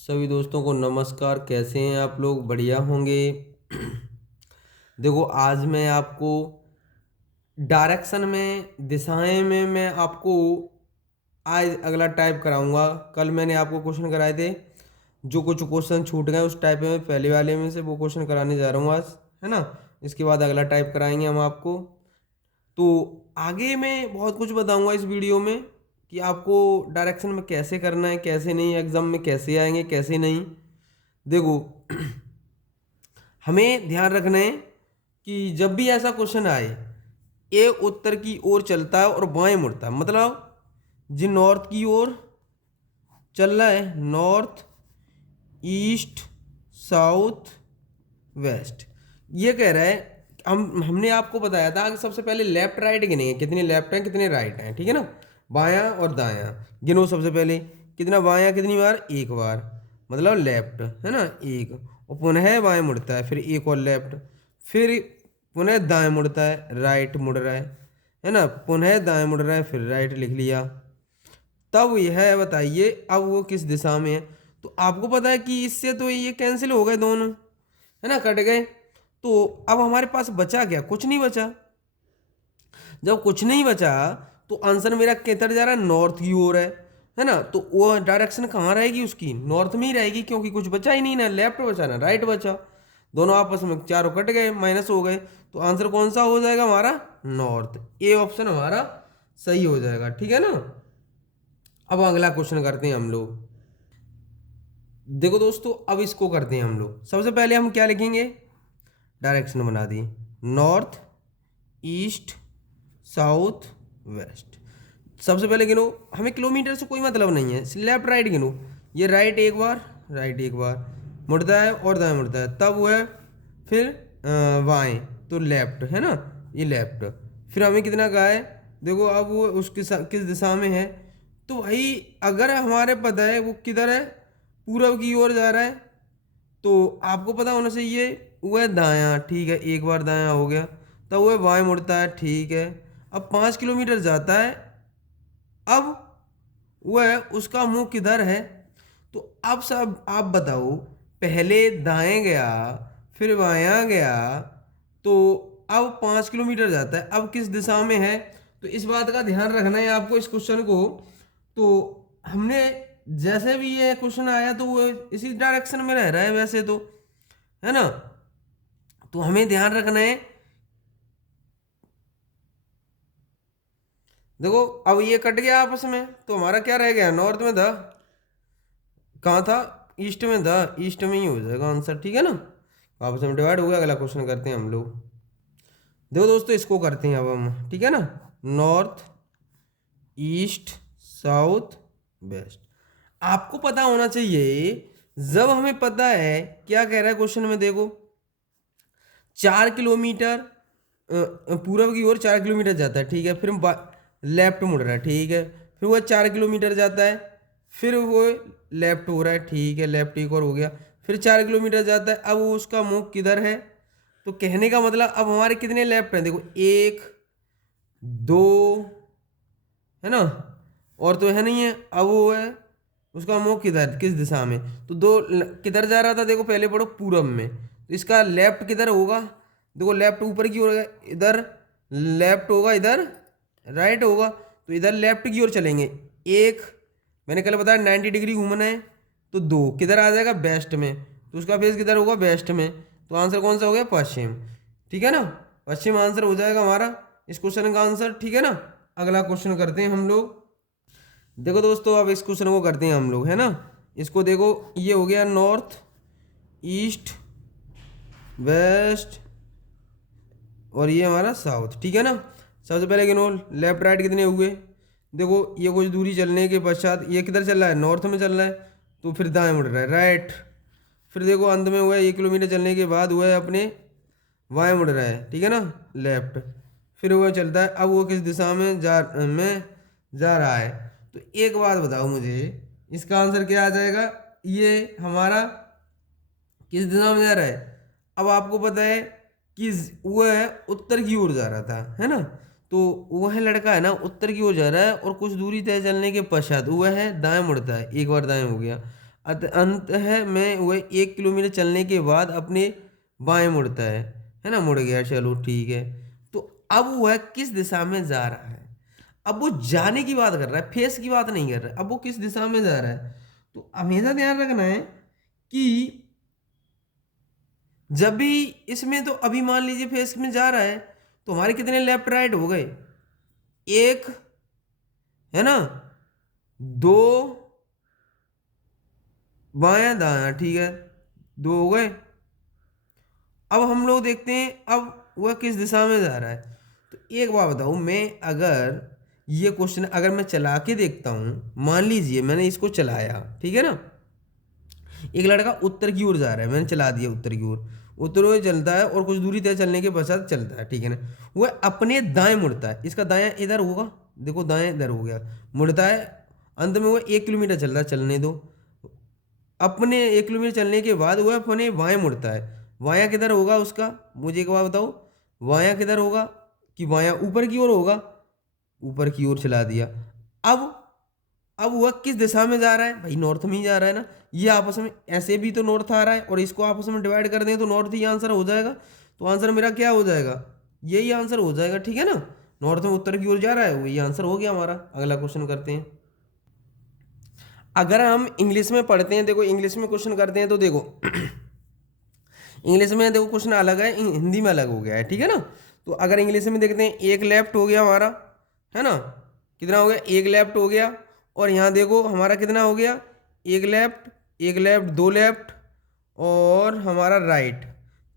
सभी दोस्तों को नमस्कार। कैसे हैं आप लोग? बढ़िया होंगे। देखो, आज मैं आपको डायरेक्शन में, दिशाएं में मैं आपको आज अगला टाइप कराऊंगा। कल मैंने आपको क्वेश्चन कराए थे, जो कुछ क्वेश्चन छूट गए उस टाइप में पहले वाले में से वो क्वेश्चन कराने जा रहा हूँ आज, है ना। इसके बाद अगला टाइप कराएंगे हम आपको। तो आगे मैं बहुत कुछ बताऊंगा इस वीडियो में कि आपको डायरेक्शन में कैसे करना है, कैसे नहीं, एग्जाम में कैसे आएंगे, कैसे नहीं। देखो, हमें ध्यान रखना है कि जब भी ऐसा क्वेश्चन आए, ए उत्तर की ओर चलता है और बाएं मुड़ता है, मतलब जी नॉर्थ की ओर चल रहा है, नॉर्थ, ईस्ट, साउथ, वेस्ट, ये कह रहा है। हमने आपको बताया था कि सबसे पहले लेफ्ट राइट गिनेंगे, कितने लेफ्ट हैं कितने राइट हैं, ठीक है ना। बायां और दायां गिनो। सबसे पहले कितना बायां, कितनी बार, एक बार, मतलब लेफ्ट, है ना, एक। और पुनः बाएं मुड़ता है, फिर एक और लेफ्ट, फिर पुनः दाएं मुड़ता है, राइट मुड़ रहा है ना, पुनः दाएं मुड़ रहा है, फिर राइट लिख लिया। तब यह बताइए अब वो किस दिशा में है। तो आपको पता है कि इससे तो ये कैंसिल हो गए दोनों, है ना, कट गए। तो अब हमारे पास बचा क्या? कुछ नहीं बचा। जब कुछ नहीं बचा तो आंसर मेरा किधर जा रहा है? नॉर्थ की ओर है ना। तो वो डायरेक्शन कहाँ रहेगी उसकी? नॉर्थ में ही रहेगी, क्योंकि कुछ बचा ही नहीं, ना लेफ्ट बचा ना राइट बचा। दोनों आपस में चारों कट गए, माइनस हो गए। तो आंसर कौन सा हो जाएगा हमारा? नॉर्थ। ए ऑप्शन हमारा सही हो जाएगा, ठीक है ना। अब अगला क्वेश्चन करते हैं हम लोग। देखो दोस्तों, अब इसको करते हैं हम लोग। सबसे पहले हम क्या लिखेंगे? डायरेक्शन बना दी, नॉर्थ, ईस्ट, साउथ, वेस्ट। सबसे पहले गिनो, हमें किलोमीटर से कोई मतलब नहीं है, लेफ्ट राइट गिनो। ये राइट एक बार, राइट एक बार मुड़ता है और दाएं मुड़ता है, तब वो है फिर बाएं, तो लेफ्ट, है ना, ये लेफ्ट। फिर हमें कितना कहा है? देखो अब वो उसके किस दिशा में है। तो भाई अगर हमारे पता है वो किधर है, पूरब की ओर जा रहा है, तो आपको पता होना चाहिए वो है दायां, ठीक है, एक बार दायां हो गया। तब वो है बाएं मुड़ता है, ठीक है। अब 5 किलोमीटर जाता है, अब वह उसका मुंह किधर है? तो अब सब आप बताओ, पहले दाएं गया, फिर बायां गया, तो अब 5 किलोमीटर जाता है, अब किस दिशा में है? तो इस बात का ध्यान रखना है आपको इस क्वेश्चन को। तो हमने जैसे भी ये क्वेश्चन आया तो वो इसी डायरेक्शन में रह रहा है वैसे तो, है ना। तो हमें ध्यान रखना है। देखो, अब ये कट गया आपस में, तो हमारा क्या रह गया? नॉर्थ में था, कहाँ था? ईस्ट में था, ईस्ट में ही हो जाएगा आंसर, ठीक है ना। आपस में डिवाइड हो गया। अगला क्वेश्चन करते हैं हम लोग। देखो दोस्तों, इसको करते हैं अब हम, ठीक है ना। North, east, south, west. आपको पता होना चाहिए, जब हमें पता है क्या कह रहा है क्वेश्चन में, देखो 4 किलोमीटर पूरब की ओर 4 किलोमीटर जाता है, ठीक है, फिर लेफ्ट मुड़ रहा है, ठीक है, फिर वह 4 किलोमीटर जाता है, फिर वो लेफ्ट हो रहा है, ठीक है, लेफ्ट एक और हो गया, फिर 4 किलोमीटर जाता है, अब वो उसका मुंह किधर है? तो कहने का मतलब अब हमारे कितने लेफ्ट हैं? देखो, एक, दो, है ना, और तो है नहीं है। अब वो है उसका मुंह किधर, किस दिशा में? तो दो किधर जा रहा था? देखो पहले पढ़ो, पूरब में, तो इसका लेफ्ट किधर होगा? देखो लेफ्ट ऊपर की ओर, इधर लेफ्ट होगा, इधर राइट होगा, तो इधर लेफ्ट की ओर चलेंगे। एक, मैंने कल बताया 90 डिग्री घूमना है, तो दो किधर आ जाएगा? वेस्ट में, तो उसका फेस किधर होगा? वेस्ट में। तो आंसर कौन सा हो गया? पश्चिम, ठीक है ना। पश्चिम आंसर हो जाएगा हमारा इस क्वेश्चन का आंसर, ठीक है ना। अगला क्वेश्चन करते हैं हम लोग। देखो दोस्तों, अब इस क्वेश्चन को करते हैं हम लोग, है ना। इसको देखो, ये हो गया नॉर्थ, ईस्ट, वेस्ट, और ये हमारा साउथ, ठीक है ना। सबसे पहले गिनो, लेफ्ट राइट कितने हुए? देखो ये कुछ दूरी चलने के पश्चात ये किधर चल रहा है? नॉर्थ में चल रहा है, तो फिर दाएं मुड़ रहा है, राइट। फिर देखो अंत में हुआ है 1 किलोमीटर चलने के बाद हुआ है अपने बाएं मुड़ रहा है, ठीक है ना, लेफ्ट। फिर वो चलता है, अब वो किस दिशा में जा रहा है? तो एक बात बताओ मुझे, इसका आंसर क्या आ जाएगा? ये हमारा किस दिशा में जा रहा है? अब आपको पता है कि वह उत्तर की ओर जा रहा था, है ना। तो वह लड़का है ना, उत्तर की ओर जा रहा है, और कुछ दूरी तय चलने के पश्चात वह है दाएं मुड़ता है, एक बार दाएं हो गया। अंत में वह 1 किलोमीटर चलने के बाद अपने बाएं मुड़ता है ना, मुड़ गया, चलो ठीक है। तो अब वह किस दिशा में जा रहा है? अब वो जाने की बात कर रहा है, फेस की बात नहीं कर रहा है। अब वो किस दिशा में जा रहा है? तो हमेशा ध्यान रखना है कि जब भी इसमें, तो अभी मान लीजिए फेस में जा रहा है, तो हमारे कितने लेफ्ट राइट हो गए? एक, है ना, दो बायां दायां, ठीक है, दो हो गए। अब हम लोग देखते हैं अब वह किस दिशा में जा रहा है। तो एक बात बताऊँ, मैं अगर ये क्वेश्चन अगर मैं चला के देखता हूँ, मान लीजिए मैंने इसको चलाया, ठीक है ना, एक लड़का उत्तर की ओर जा रहा है, मैंने चला दिया उत्तर की ओर, उत्तर ओर चलता है और कुछ दूरी तय चलने के पश्चात चलता है, ठीक है ना, वह अपने दाएं मुड़ता है, इसका दायां इधर होगा, देखो दाएं इधर हो गया, मुड़ता है, अंत में वह 1 किलोमीटर चल रहा है, चलने दो, अपने 1 किलोमीटर चलने के बाद वह अपने बाएं मुड़ता है, बायां किधर होगा उसका, मुझे एक बात बताओ, बायां किधर होगा? कि बायां ऊपर की ओर होगा, ऊपर की ओर चला दिया। अब अब वह किस दिशा में जा रहा है? भाई नॉर्थ में ही जा रहा है ना, ये आपस में ऐसे भी तो नॉर्थ आ रहा है, और इसको आपस में डिवाइड कर दें तो नॉर्थ ही आंसर हो जाएगा। तो आंसर मेरा क्या हो जाएगा? यही आंसर हो जाएगा, ठीक है ना, नॉर्थ में उत्तर की ओर जा रहा है, वही आंसर हो गया हमारा। अगला क्वेश्चन करते हैं। अगर हम इंग्लिश में पढ़ते हैं, देखो इंग्लिश में क्वेश्चन करते हैं, तो देखो इंग्लिश में देखो क्वेश्चन अलग है, हिंदी में अलग हो गया है, ठीक है ना। तो अगर इंग्लिश में देखते हैं, एक लेफ्ट हो गया हमारा, है ना, कितना हो गया? एक लेफ्ट हो गया, और यहाँ देखो हमारा कितना हो गया? एक लेफ्ट, दो लेफ्ट, और हमारा राइट,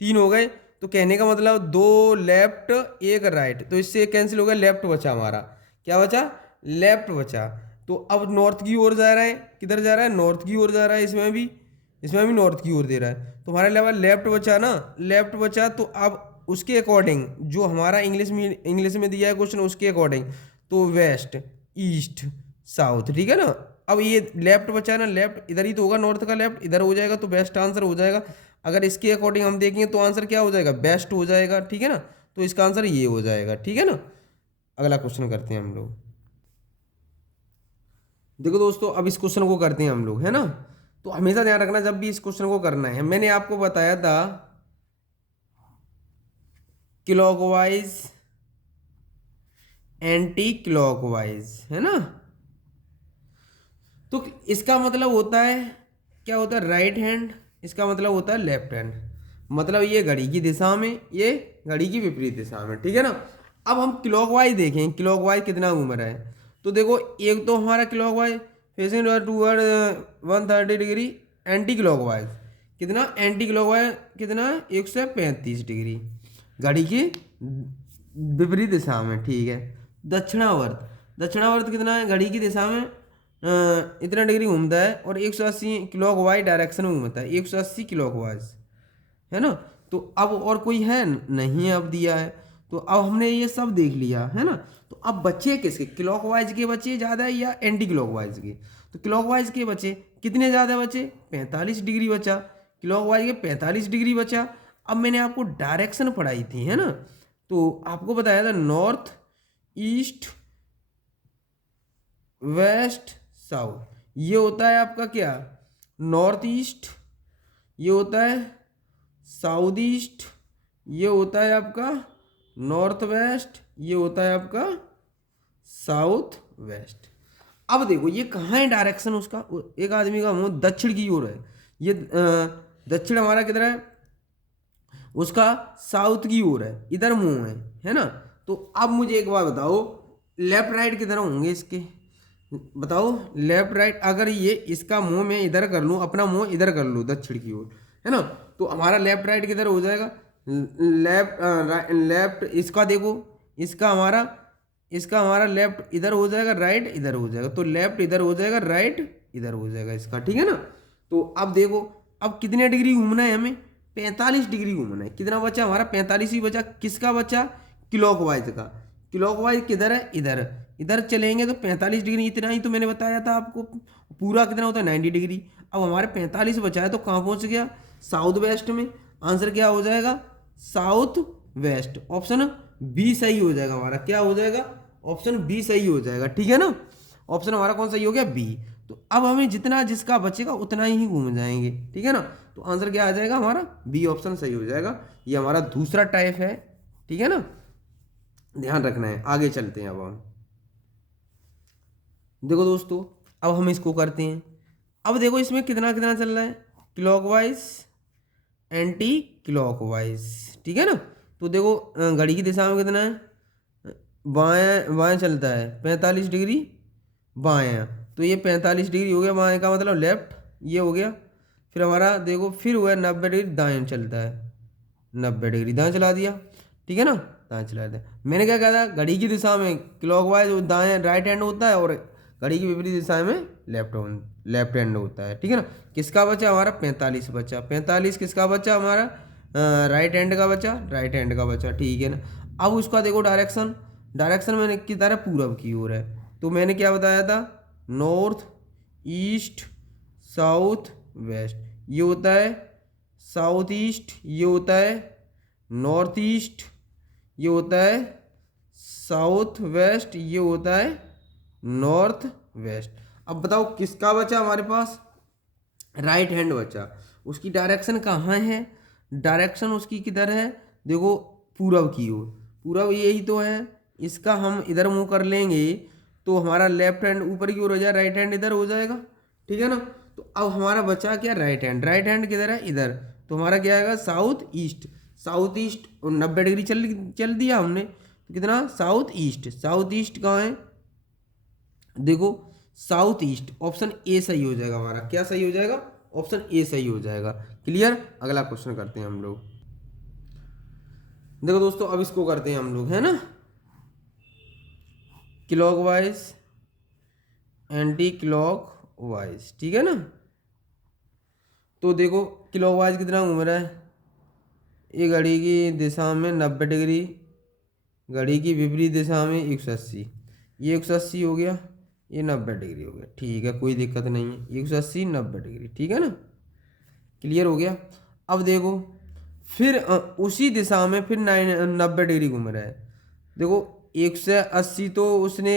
तीन हो गए। तो कहने का मतलब दो लेफ्ट एक राइट, तो इससे कैंसिल हो गया, लेफ्ट बचा हमारा, क्या बचा? लेफ्ट बचा। तो अब नॉर्थ की ओर जा रहा है, किधर जा रहा है? नॉर्थ की ओर जा रहा है, इसमें भी नॉर्थ की ओर दे रहा है, तो हमारे लेवल लेफ्ट बचा ना, लेफ्ट बचा। तो अब उसके अकॉर्डिंग जो हमारा इंग्लिश में दिया है क्वेश्चन, उसके अकॉर्डिंग तो वेस्ट, ईस्ट, साउथ, ठीक है ना। अब ये लेफ्ट बचा ना, लेफ्ट इधर ही तो होगा, नॉर्थ का लेफ्ट इधर हो जाएगा, तो बेस्ट आंसर हो जाएगा। अगर इसके अकॉर्डिंग हम देखेंगे तो आंसर क्या हो जाएगा? बेस्ट हो जाएगा, ठीक है ना। तो इसका आंसर ये हो जाएगा, ठीक है ना। अगला क्वेश्चन करते हैं हम लोग। देखो दोस्तों, अब इस क्वेश्चन को करते हैं हम लोग, है ना। तो हमेशा ध्यान रखना जब भी इस क्वेश्चन को करना है, मैंने आपको बताया था क्लॉकवाइज, एंटी क्लॉकवाइज, है ना। तो इसका मतलब होता है, क्या होता है? राइट हैंड, इसका मतलब होता है लेफ्ट हैंड, मतलब ये घड़ी की दिशा में, ये घड़ी की विपरीत दिशा में, ठीक है ना। अब हम क्लॉकवाइज देखें, क्लॉकवाइज कितना घूम रहा है। तो देखो, एक तो हमारा clockwise facing toward 130 degree, anti clockwise कितना? एंटी क्लॉकवाइज कितना? 135 डिग्री, घड़ी की विपरीत दिशा में, ठीक है। दक्षिणावर्त कितना है? घड़ी की दिशा में इतना डिग्री घूमता है, और 180 क्लॉकवाइज डायरेक्शन में घूमता है, 180 क्लॉकवाइज, है ना। तो अब और कोई है नहीं, अब दिया है। तो अब हमने ये सब देख लिया, है ना। तो अब बचे किसके? क्लॉकवाइज के बचे ज़्यादा या एंटी क्लॉकवाइज के? तो क्लॉकवाइज के बचे, कितने ज़्यादा बचे? 45 डिग्री बचा, क्लॉकवाइज के 45 डिग्री बचा। अब मैंने आपको डायरेक्शन पढ़ाई थी, है ना, तो आपको बताया था नॉर्थ, ईस्ट, वेस्ट, साउथ। ये होता है आपका क्या? नॉर्थ ईस्ट, ये होता है साउथ ईस्ट, ये होता है आपका नॉर्थ वेस्ट, ये होता है आपका साउथ वेस्ट। अब देखो ये कहाँ है डायरेक्शन उसका? एक आदमी का मुंह दक्षिण की ओर है, ये दक्षिण हमारा किधर है? उसका साउथ की ओर है, इधर मुंह है ना। तो अब मुझे एक बात बताओ, लेफ्ट राइट किधर होंगे इसके? बताओ लेफ्ट राइट। अगर ये इसका मुंह मैं इधर कर लूँ, अपना मुंह इधर कर लूँ दक्षिण की ओर, है ना, तो हमारा लेफ्ट राइट किधर हो जाएगा? लेफ्ट इसका देखो, इसका हमारा लेफ्ट इधर हो जाएगा, राइट इधर हो जाएगा, तो लेफ्ट इधर हो जाएगा, राइट इधर हो जाएगा इसका, ठीक है ना। तो अब देखो, अब कितने डिग्री घूमना है हमें? 45 डिग्री घूमना है। कितना बचा हमारा? 45 ही बचा। किसका बचा? क्लॉकवाइज का। क्लॉकवाइज किधर है? इधर। इधर चलेंगे तो 45 डिग्री, इतना ही तो मैंने बताया था आपको। पूरा कितना होता है? 90 डिग्री। अब हमारे 45 बचा है, तो कहाँ पहुँच गया? साउथ वेस्ट में। आंसर क्या हो जाएगा? South west. ऑप्शन बी सही हो जाएगा हमारा। क्या हो जाएगा? ऑप्शन बी सही हो जाएगा, ठीक है ना। ऑप्शन हमारा कौन सही हो गया? बी। तो अब हमें जितना जिसका बचेगा उतना ही घूम जाएंगे, ठीक है ना। तो आंसर क्या आ जाएगा हमारा, बी ऑप्शन सही हो जाएगा। ये हमारा दूसरा टाइप है, ठीक है ना, ध्यान रखना है। आगे चलते हैं अब हम, देखो दोस्तों अब हम इसको करते हैं। अब देखो इसमें कितना कितना चल रहा है, क्लॉकवाइज एंटी क्लॉकवाइज, ठीक है ना। तो देखो घड़ी की दिशा में कितना है, बाएं बाएं चलता है 45 डिग्री बाएं, तो ये 45 डिग्री हो गया बाएं का मतलब लेफ्ट, ये हो गया। फिर हमारा देखो फिर हुआ 90 डिग्री दाएं चलता है, 90 डिग्री दाएं चला दिया, ठीक है ना, दाएं चला दिया। मैंने क्या कहा था, घड़ी की दिशा में क्लॉकवाइज दाएं राइट हैंड होता है और घड़ी की विपरीत दिशा में लेफ्ट हैंड होता है, ठीक है ना। किसका बचा हमारा 45 बचा, 45 किसका बचा हमारा, राइट हैंड का बचा, राइट हैंड का बचा, ठीक है ना। अब उसका देखो डायरेक्शन, डायरेक्शन मैंने की तरह पूरब की ओर है, तो मैंने क्या बताया था, नॉर्थ ईस्ट साउथ वेस्ट, ये होता है साउथ ईस्ट, ये होता है नॉर्थ ईस्ट, ये होता है साउथ वेस्ट, ये होता है नॉर्थ वेस्ट। अब बताओ किसका बचा हमारे पास, राइट हैंड बचा, उसकी डायरेक्शन कहाँ है, डायरेक्शन उसकी किधर है, देखो पूरब की ओर, पूरब यही तो है। इसका हम इधर मुंह कर लेंगे तो हमारा लेफ्ट हैंड ऊपर की ओर हो जाए, राइट हैंड इधर हो जाएगा, ठीक है ना। तो अब हमारा बचा क्या, राइट हैंड, राइट हैंड किधर है, इधर, तो हमारा क्या आएगा south east, south east 90 degree चल दिया हमने, तो कितना साउथ ईस्ट, साउथ ईस्ट कहाँ है, देखो साउथ ईस्ट, ऑप्शन ए सही हो जाएगा हमारा, क्या सही हो जाएगा, ऑप्शन ए सही हो जाएगा। क्लियर, अगला क्वेश्चन करते हैं हम लोग। देखो दोस्तों अब इसको करते हैं हम लोग, है ना, क्लॉकवाइज एंटी क्लॉकवाइज, ठीक है ना। तो देखो क्लॉकवाइज कितना घूम रहा है, ये घड़ी की दिशा में 90 डिग्री, घड़ी की विपरीत दिशा में 180, ये 180 हो गया, ये 90 डिग्री हो गया, ठीक है, कोई दिक्कत नहीं है, 180 90 डिग्री, ठीक है ना, क्लियर हो गया। अब देखो फिर उसी दिशा में फिर 90 डिग्री घूम रहा है, देखो 180 तो उसने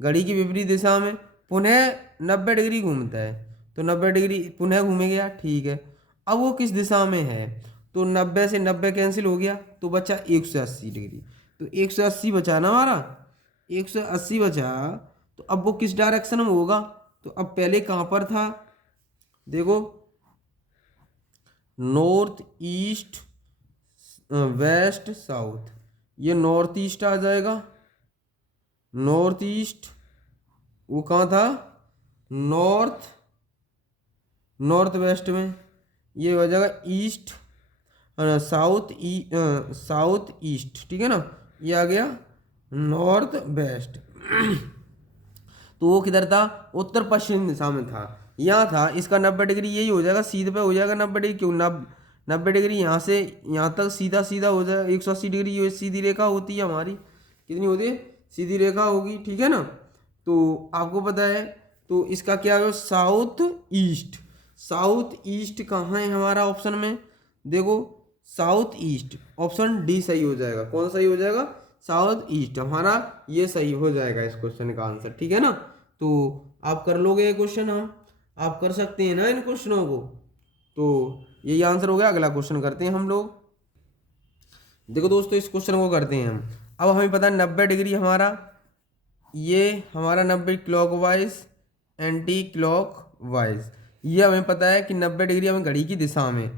घड़ी की विपरीत दिशा में पुनः 90 डिग्री घूमता है, तो 90 डिग्री पुनः घूमे गया, ठीक है। अब वो किस दिशा में है, तो 90 से 90 कैंसिल हो गया, तो बचा 180 डिग्री, तो 180 बचा ना हमारा, 180 बचा, तो अब वो किस डायरेक्शन में होगा, तो अब पहले कहाँ पर था, देखो नॉर्थ ईस्ट वेस्ट साउथ, ये नॉर्थ ईस्ट आ जाएगा, नॉर्थ ईस्ट, वो कहाँ था नॉर्थ वेस्ट में, ये हो जाएगा ईस्ट साउथ ईस्ट, ठीक है ना, ये आ गया नॉर्थ वेस्ट। तो वो किधर था, उत्तर पश्चिम दिशा में था, यहाँ था, इसका 90 डिग्री यही हो जाएगा, सीधे पे हो जाएगा 90 डिग्री, क्यों 90 डिग्री यहाँ से यहाँ तक सीधा सीधा हो जाएगा, 180 डिग्री ये सीधी रेखा होती है हमारी, कितनी होती है, सीधी रेखा होगी, ठीक है ना। तो आपको पता है, तो इसका क्या है, साउथ ईस्ट, साउथ ईस्ट कहाँ है हमारा ऑप्शन में, देखो साउथ ईस्ट, ऑप्शन डी सही हो जाएगा, कौन सही हो जाएगा, साउथ ईस्ट हमारा ये सही हो जाएगा इस क्वेश्चन का आंसर, ठीक है ना। तो आप कर लोगे ये क्वेश्चन, हम आप कर सकते हैं ना इन क्वेश्चनों को, तो यही आंसर हो गया। अगला क्वेश्चन करते हैं हम लोग। देखो दोस्तों इस क्वेश्चन को करते हैं हम। अब हमें पता है 90 डिग्री हमारा, ये हमारा 90 क्लॉकवाइज एंटी क्लॉकवाइज, ये हमें पता है कि 90 डिग्री हमें घड़ी की दिशा में,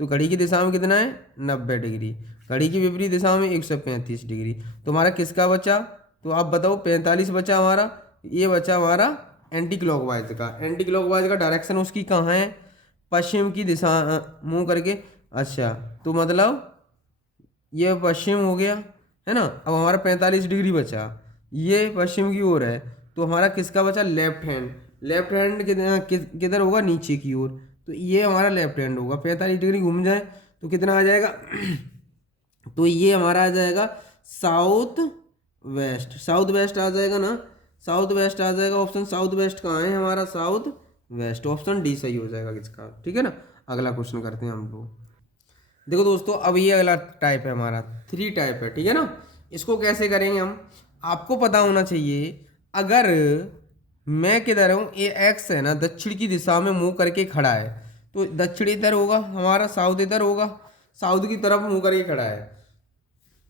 तो घड़ी की दिशा में कितना है 90 डिग्री, घड़ी की विपरीत दिशा में 135 डिग्री, तो हमारा किसका बचा, तो आप बताओ 45 बचा हमारा, ये बचा हमारा एंटी क्लॉकवाइज का, एंटी क्लॉकवाइज का डायरेक्शन उसकी कहाँ है, पश्चिम की दिशा मुंह करके, अच्छा तो मतलब ये पश्चिम हो गया, है ना। अब हमारा 45 डिग्री बचा, ये पश्चिम की ओर है, तो हमारा किसका बचा, लेफ्ट हैंड, लेफ्ट हैंड किधर होगा, नीचे की ओर, तो ये हमारा लेफ्ट हैंड होगा, 45 डिग्री घूम जाए तो कितना आ जाएगा तो ये हमारा आ जाएगा साउथ वेस्ट, साउथ वेस्ट आ जाएगा ना, साउथ वेस्ट आ जाएगा, ऑप्शन साउथ वेस्ट कहाँ है हमारा, साउथ वेस्ट, ऑप्शन डी सही हो जाएगा किसका, ठीक है ना। अगला क्वेश्चन करते हैं हम लोग। देखो दोस्तों अब ये अगला टाइप है हमारा, 3 टाइप है, ठीक है ना। इसको कैसे करेंगे हम, आपको पता होना चाहिए, अगर मैं किधर हूँ, ये एक्स है ना, दक्षिण की दिशा में मुंह करके खड़ा है, तो दक्षिण इधर होगा हमारा, साउथ इधर होगा, साउथ की तरफ मुंह करके खड़ा है,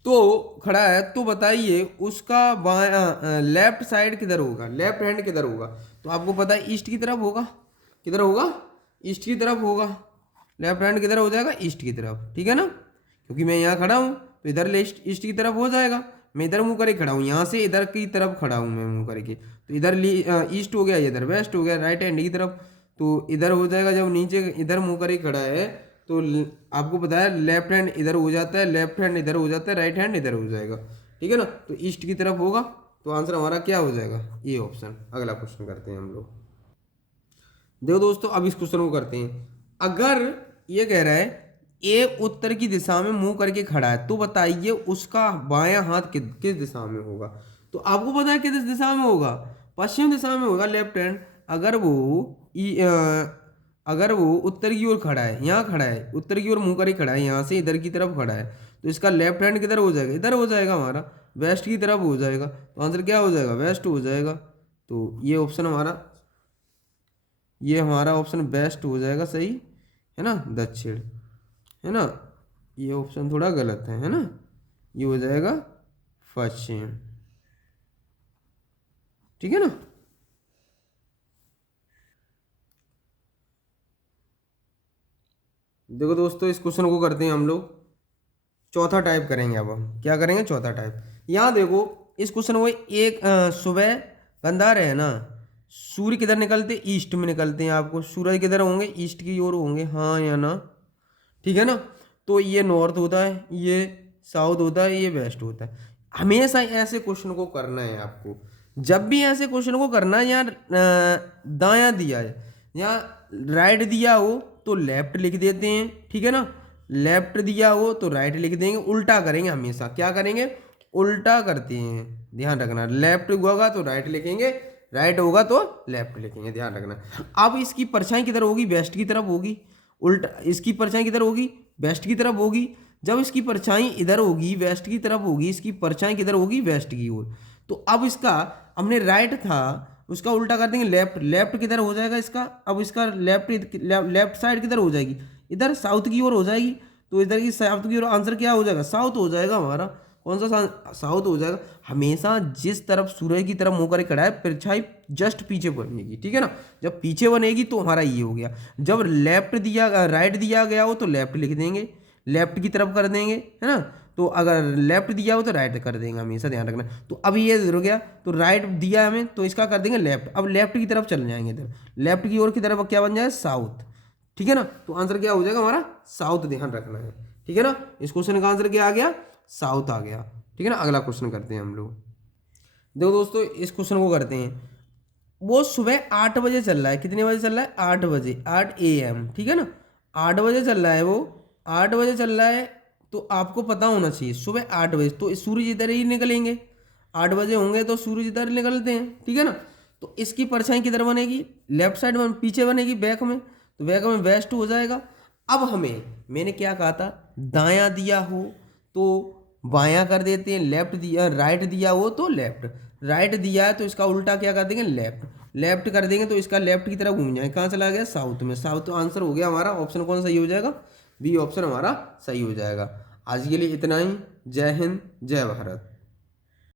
तो खड़ा है, तो बताइए उसका बायां लेफ्ट साइड किधर होगा, लेफ्ट हैंड किधर होगा। तो आपको पता है ईस्ट की तरफ होगा, किधर होगा, ईस्ट की तरफ होगा। लेफ्ट हैंड किधर हो जाएगा, ईस्ट की तरफ, ठीक है ना, क्योंकि मैं यहाँ खड़ा हूँ तो इधर ईस्ट ईस्ट की तरफ हो जाएगा। मैं इधर मुंह करके खड़ा हूँ, यहाँ से इधर की तरफ खड़ा हूँ मैं मुंह करके, तो इधर ईस्ट हो गया, इधर वेस्ट हो गया, राइट हैंड की तरफ, तो इधर हो जाएगा। जब नीचे इधर मुंह करके खड़ा है तो आपको पता है लेफ्ट हैंड इधर हो जाता है, लेफ्ट हैंड इधर हो जाता है, राइट हैंड इधर हो जाएगा, ठीक है ना, तो ईस्ट की तरफ होगा। तो आंसर हमारा क्या हो जाएगा, ये ऑप्शन। अगला क्वेश्चन करते हैं हम लोग। देखो दोस्तों, अब इस क्वेश्चन को करते हैं। अगर ये कह रहा है ए उत्तर की दिशा में मुंह करके खड़ा है, तो बताइए उसका बायां हाथ किस दिशा में होगा। तो आपको पता है किस दिशा में होगा, पश्चिम दिशा में होगा, लेफ्ट हैंड। अगर वो अगर वो उत्तर की ओर खड़ा है, यहाँ खड़ा है, उत्तर की ओर मुंह करके खड़ा है, यहाँ से इधर की तरफ खड़ा है, तो इसका लेफ्ट हैंड किधर हो जाएगा, इधर हो जाएगा हमारा, वेस्ट की तरफ हो जाएगा। तो आंसर क्या हो जाएगा, वेस्ट हो जाएगा। तो ये हमारा ऑप्शन बेस्ट हो जाएगा, सही है ना, दक्षिण, है ना। ये ऑप्शन थोड़ा गलत है ना, ये हो जाएगा पश्चिम, ठीक है ना। देखो दोस्तों, इस क्वेश्चन को करते हैं हम लोग, चौथा टाइप करेंगे। अब हम क्या करेंगे, चौथा टाइप। यहाँ देखो इस क्वेश्चन को, एक सुबह अंधार है ना, सूर्य किधर निकलते, ईस्ट में निकलते हैं। आपको सूरज किधर होंगे, ईस्ट की ओर होंगे, हाँ या ना, ठीक है ना। तो ये नॉर्थ होता है, ये साउथ होता है, ये वेस्ट होता है। हमेशा ऐसे क्वेश्चन को करना है आपको। जब भी ऐसे क्वेश्चन को करना है, यहाँ दायां दिया है, यहाँ राइट दिया हो तो लेफ्ट लिख देते हैं, ठीक है ना, लेफ्ट दिया हो तो राइट लिख देंगे, उल्टा करेंगे हमेशा, क्या करेंगे, उल्टा करते हैं, ध्यान रखना। लेफ्ट होगा तो राइट लिखेंगे, राइट होगा तो लेफ्ट लिखेंगे, ध्यान रखना। अब इसकी परछाई किधर होगी, वेस्ट की तरफ होगी, उल्टा इसकी परछाई किधर होगी, वेस्ट की तरफ होगी। जब इसकी परछाई इधर होगी, वेस्ट की तरफ होगी, इसकी परछाई किधर होगी, वेस्ट की ओर। तो अब इसका हमने राइट था, उसका उल्टा कर देंगे लेफ्ट, लेफ्ट किधर हो जाएगा इसका, अब इसका लेफ्ट साइड किधर हो जाएगी, इधर साउथ की ओर हो जाएगी। तो इधर की साउथ की ओर आंसर क्या हो जाएगा, साउथ हो जाएगा हमारा। कौन सा साउथ हो जाएगा। हमेशा जिस तरफ सूर्य की तरफ मुंह करके खड़ा है, परछाई जस्ट पीछे बनेगी, ठीक है ना। जब पीछे बनेगी तो हमारा ये हो गया। जब लेफ्ट दिया राइट दिया गया हो तो लेफ्ट लिख देंगे, लेफ्ट की तरफ कर देंगे, है ना। तो अगर लेफ्ट दिया हो तो राइट कर देंगे, हमेशा ध्यान रखना। तो अभी ये हो गया, तो राइट दिया हमें तो इसका कर देंगे लेफ्ट। अब लेफ्ट की तरफ चल जाएंगे, इधर लेफ्ट की ओर की तरफ क्या बन जाए, साउथ, ठीक है ना। तो आंसर क्या हो जाएगा हमारा, साउथ, ध्यान रखना है, ठीक है ना। इस क्वेश्चन का आंसर क्या आ गया, साउथ आ गया, ठीक है ना। अगला क्वेश्चन करते हैं हम लोग। देखो दोस्तों, इस क्वेश्चन को करते हैं। वो सुबह 8 बजे चल रहा है, कितने बजे चल रहा है, 8 बजे, 8 AM, ठीक है ना। 8 बजे चल रहा है वो, 8 बजे चल रहा है। तो आपको पता होना चाहिए सुबह 8 बजे तो सूरज इधर ही निकलेंगे, 8 बजे होंगे तो सूरज इधर निकलते हैं, ठीक है ना। तो इसकी परछाई किधर बनेगी, लेफ्ट साइड में, पीछे बनेगी, बैक में, तो बैक में वेस्ट हो जाएगा। अब हमें, मैंने क्या कहा था, दायां दिया हो तो बायां कर देते हैं, लेफ्ट दिया राइट दिया हो तो लेफ्ट, राइट दिया है तो इसका उल्टा क्या कर देंगे, लेफ्ट, लेफ्ट कर देंगे तो इसका लेफ्ट की तरफ घूम जाए, कहाँ चला गया, साउथ में, साउथ। आंसर हो गया हमारा, ऑप्शन कौन सही हो जाएगा, बी ऑप्शन हमारा सही हो जाएगा। आज के लिए इतना ही। जय हिंद, जय भारत।